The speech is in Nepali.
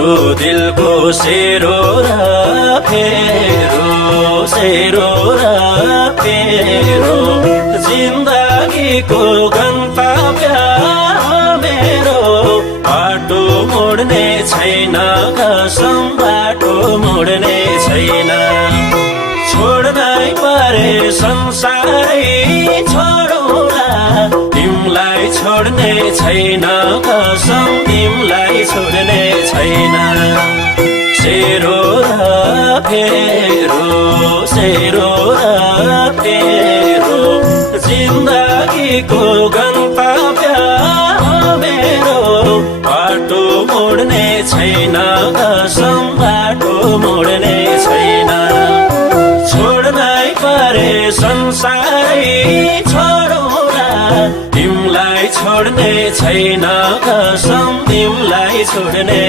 तिम्रो दिलको सेरो र फेरो जिन्दगीको गन्तव्य मेरो बाटो मोड्ने छैन कसम बाटो मोड्ने छैन छोड्नै परे संसारै छोडौला तिमलाई छोड्ने छैन कसम तिमलाई छोड्ने छैन सेरो र फेरो जिन्दगीको गन्तव्य मेरो बाटो मोड्ने छैन कसम बाटो मोड्ने छैन छोड्नै परे संसारै छोडौला तिमलाई छोड्ने छैन कसम तिमलाई छोड्ने